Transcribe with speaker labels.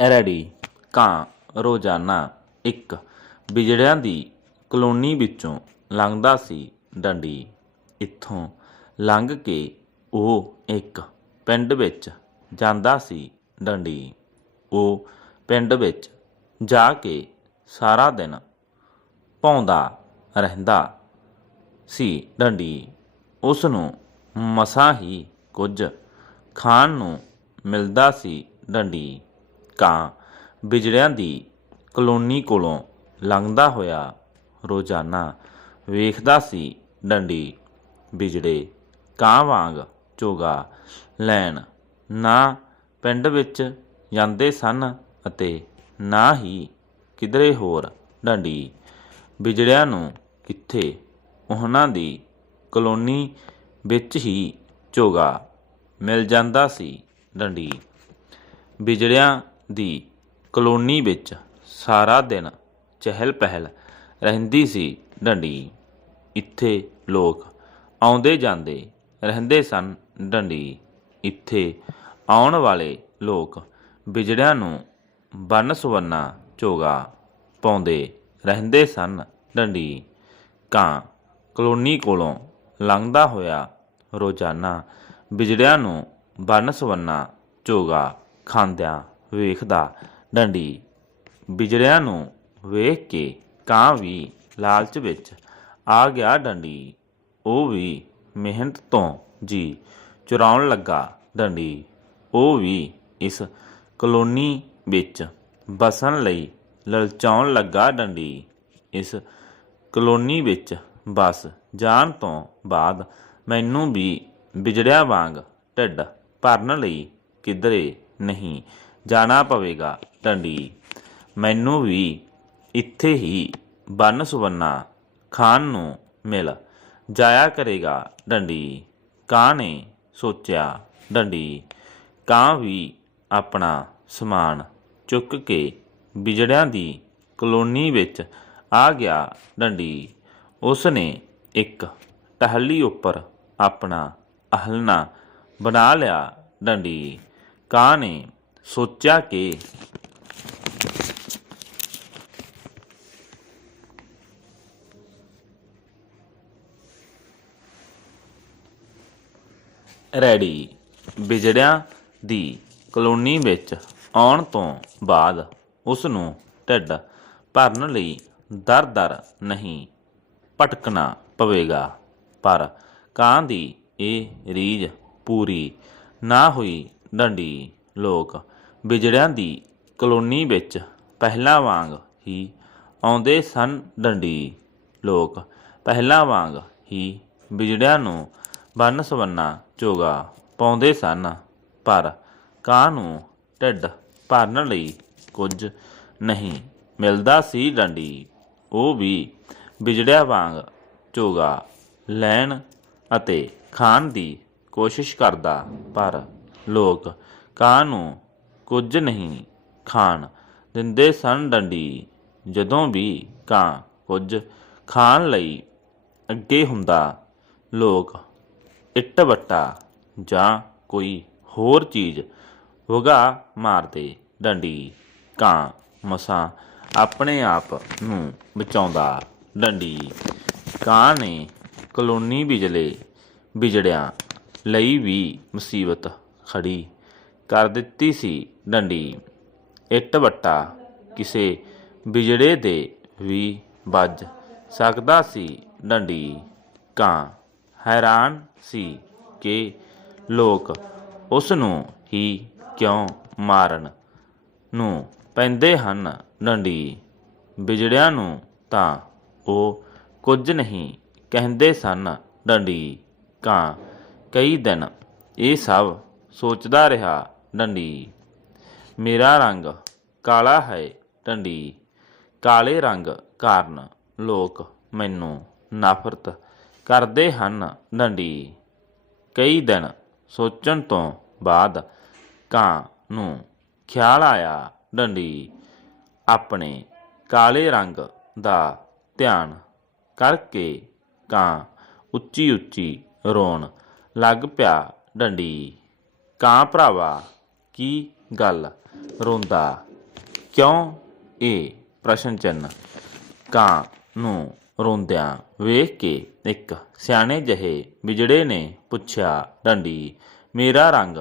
Speaker 1: ਐਰੜੀ ਕਾਂ, ਰੋਜ਼ਾਨਾ, ਇੱਕ। ਬਿਜੜਿਆਂ ਦੀ ਕਲੋਨੀ ਵਿੱਚੋਂ ਲੰਘਦਾ ਸੀ ਡੰਡੀ। ਇੱਥੋਂ ਲੰਘ ਕੇ ਉਹ ਇੱਕ ਪਿੰਡ ਵਿੱਚ ਜਾਂਦਾ ਸੀ ਡੰਡੀ। ਉਹ ਪਿੰਡ ਵਿੱਚ ਜਾ ਕੇ ਸਾਰਾ ਦਿਨ ਭੌਂਦਾ ਰਹਿੰਦਾ ਸੀ ਡੰਡੀ। ਉਸ ਨੂੰ ਮਸਾਂ ਹੀ ਕੁਝ ਖਾਣ ਨੂੰ ਮਿਲਦਾ ਸੀ ਡੰਡੀ। ਕਾਂ ਬਿਜੜਿਆਂ ਦੀ ਕਲੋਨੀ ਕੋਲੋਂ ਲੰਘਦਾ ਹੋਇਆ ਰੋਜ਼ਾਨਾ ਵੇਖਦਾ ਸੀ ਡੰਡੀ ਬਿਜੜੇ ਕਾਂ ਵਾਂਗ ਚੋਗਾ ਲੈਣ। ਨਾ ਪਿੰਡ ਵਿੱਚ ਜਾਂਦੇ ਸਨ ਅਤੇ ਨਾ ਹੀ ਕਿਧਰੇ ਹੋਰ ਡੰਡੀ ਬਿਜੜਿਆਂ ਨੂੰ ਕਿੱਥੇ? ਉਹਨਾਂ ਦੀ ਕਲੋਨੀ ਵਿੱਚ ਹੀ ਚੋਗਾ ਮਿਲ ਜਾਂਦਾ ਸੀ ਡੰਡੀ ਬਿਜੜਿਆਂ ਦੀ ਕਲੋਨੀ ਵਿੱਚ ਸਾਰਾ ਦਿਨ ਚਹਿਲ ਪਹਿਲ ਰਹਿੰਦੀ ਸੀ ਡੰਡੀ। ਇੱਥੇ ਲੋਕ ਆਉਂਦੇ ਜਾਂਦੇ ਰਹਿੰਦੇ ਸਨ ਡੰਡੀ। ਇੱਥੇ ਆਉਣ ਵਾਲੇ ਲੋਕ ਬਿਜੜਿਆਂ ਨੂੰ ਬੰਨ ਸੁਵੰਨਾ ਚੋਗਾ ਪਾਉਂਦੇ ਰਹਿੰਦੇ ਸਨ ਡੰਡੀ। ਕਾਂ ਕਲੋਨੀ ਕੋਲੋਂ ਲੰਘਦਾ ਹੋਇਆ ਰੋਜ਼ਾਨਾ ਬਿਜੜਿਆਂ ਨੂੰ ਬੰਨ ਸਵੰਨਾ ਚੋਗਾ ਖਾਂਦਿਆਂ ਵੇਖਦਾ, ਡੰਡੀ ਬਿਜੜਿਆਂ ਨੂੰ ਵੇਖ ਕੇ ਕਾਂ ਵੀ ਲਾਲਚ ਵਿੱਚ ਆ ਗਿਆ ਡੰਡੀ। ਉਹ ਵੀ ਮਿਹਨਤ ਤੋਂ ਜੀ ਚੁਰਾਉਣ ਲੱਗਾ ਡੰਡੀ। ਉਹ ਵੀ ਇਸ ਕਲੋਨੀ ਵਿੱਚ ਬਸਣ ਲਈ ਲਲਚਾਉਣ ਲੱਗਾ ਡੰਡੀ। ਇਸ ਕਲੋਨੀ ਵਿੱਚ ਬਸ ਜਾਣ ਤੋਂ ਬਾਅਦ ਮੈਨੂੰ ਵੀ ਬਿਜੜਿਆ ਵਾਂਗ ਢਿੱਡ ਭਰਨ ਲਈ ਕਿਧਰੇ ਨਹੀਂ। ਜਾਣਾ ਪਵੇਗਾ ਡੰਡੀ ਮੈਨੂੰ ਵੀ ਇੱਥੇ ਹੀ ਬੰਨ ਸੁਵੰਨਾ ਖਾਣ ਨੂੰ ਮਿਲ। ਜਾਇਆ ਕਰੇਗਾ ਡੰਡੀ ਕਾਂ ਨੇ ਸੋਚਿਆ ਡੰਡੀ ਕਾਂ ਵੀ ਆਪਣਾ ਸਮਾਨ ਚੁੱਕ ਕੇ ਬਿਜੜਿਆਂ ਦੀ ਕਲੋਨੀ ਵਿੱਚ ਆ ਗਿਆ ਡੰਡੀ ਉਸ ਨੇ ਇੱਕ ਟਹਲੀ ਉੱਪਰ ਆਪਣਾ ਅਹਲਨਾ ਬਣਾ ਲਿਆ ਡੰਡੀ ਕਾਂ ਨੇ ਸੋਚਿਆ ਕਿ ਰੈਡੀ ਬਿਜੜਿਆਂ ਦੀ ਕਲੋਨੀ ਵਿੱਚ ਆਉਣ ਤੋਂ ਬਾਅਦ ਉਸ ਨੂੰ ਢਿੱਡ ਭਰਨ ਲਈ ਦਰ-ਦਰ ਨਹੀਂ ਭਟਕਣਾ ਪਵੇਗਾ, ਪਰ ਕਾਂ ਦੀ ਇਹ ਰੀਝ ਪੂਰੀ ਨਾ ਹੋਈ ਡੰਡੀ ਲੋਕ ਬਿਜੜਿਆਂ ਦੀ ਕਲੋਨੀ ਵਿੱਚ ਪਹਿਲਾਂ ਵਾਂਗ ਹੀ ਆਉਂਦੇ ਸਨ ਡੰਡੀ। ਲੋਕ ਪਹਿਲਾਂ ਵਾਂਗ ਹੀ ਬਿਜੜਿਆਂ ਨੂੰ ਬੰਨ ਸਵੰਨਾ ਚੋਗਾ ਪਾਉਂਦੇ ਸਨ, ਪਰ ਕਾਂ ਨੂੰ ਢਿੱਡ ਭਰਨ ਲਈ ਕੁਝ ਨਹੀਂ ਮਿਲਦਾ ਸੀ ਡੰਡੀ। ਉਹ ਵੀ ਬਿਜੜਿਆ ਵਾਂਗ ਚੋਗਾ ਲੈਣ ਅਤੇ ਖਾਣ ਦੀ ਕੋਸ਼ਿਸ਼ ਕਰਦਾ, ਪਰ ਲੋਕ ਕਾਂ ਨੂੰ ਕੁਝ ਨਹੀਂ ਖਾਣ ਦਿੰਦੇ ਸਨ ਡੰਡੀ। ਜਦੋਂ ਵੀ ਕਾਂ ਕੁਝ ਖਾਣ ਲਈ ਅੱਗੇ ਹੁੰਦਾ, ਲੋਕ ਇੱਟ ਵੱਟਾ ਜਾਂ ਕੋਈ ਹੋਰ ਚੀਜ਼ ਵਗਾ ਮਾਰਦੇ। ਡੰਡੀ ਕਾਂ ਮਸਾਂ ਆਪਣੇ ਆਪ ਨੂੰ ਬਚਾਉਂਦਾ। ਡੰਡੀ ਕਾਂ ਨੇ ਕਲੋਨੀ ਬਿਜਲੇ ਬਿਜੜਿਆਂ ਲਈ ਵੀ ਮੁਸੀਬਤ ਖੜੀ ਕਰ ਦਿੱਤੀ ਸੀ ਡੰਡੀ। ਇੱਟ ਵੱਟਾ ਕਿਸੇ ਬਿਜੜੇ ਦੇ ਵੀ ਵੱਜ ਸਕਦਾ ਸੀ ਡੰਡੀ। ਕਾਂ ਹੈਰਾਨ ਸੀ ਕਿ ਲੋਕ ਉਸ ਨੂੰ ਹੀ ਕਿਉਂ ਮਾਰਨ ਨੂੰ ਪੈਂਦੇ ਹਨ ਡੰਡੀ। ਬਿਜੜਿਆਂ ਨੂੰ ਤਾਂ ਉਹ ਕੁਝ ਨਹੀਂ ਕਹਿੰਦੇ ਸਨ ਡੰਡੀ। ਕਾਂ ਕਈ ਦਿਨ ਇਹ ਸਭ ਸੋਚਦਾ ਰਿਹਾ ਡੰਡੀ। ਮੇਰਾ ਰੰਗ ਕਾਲਾ ਹੈ ਡੰਡੀ। ਕਾਲੇ ਰੰਗ ਕਾਰਨ ਲੋਕ ਮੈਨੂੰ ਨਫ਼ਰਤ ਕਰਦੇ ਹਨ ਡੰਡੀ। ਕਈ ਦਿਨ ਸੋਚਣ ਤੋਂ ਬਾਅਦ ਕਾਂ ਨੂੰ ਖਿਆਲ ਆਇਆ ਡੰਡੀ। ਆਪਣੇ ਕਾਲੇ ਰੰਗ ਦਾ ਧਿਆਨ ਕਰਕੇ ਕਾਂ ਉੱਚੀ ਉੱਚੀ ਰੋਣ ਲੱਗ ਪਿਆ ਡੰਡੀ। ਕਾਂ ਭਰਾਵਾ ਕੀ ਗੱਲ? ਰੋਂਦਾ। ਕਿਉਂ? ਇਹ ਪ੍ਰਸ਼ਨ ਚਿੰਨ ਕਾਂ ਨੂੰ ਰੋਂਦਿਆਂ ਵੇਖ ਕੇ ਇੱਕ ਸਿਆਣੇ ਜਿਹੇ ਵਿਜੜੇ ਨੇ ਪੁੱਛਿਆ, ਡੰਡੀ, ਮੇਰਾ ਰੰਗ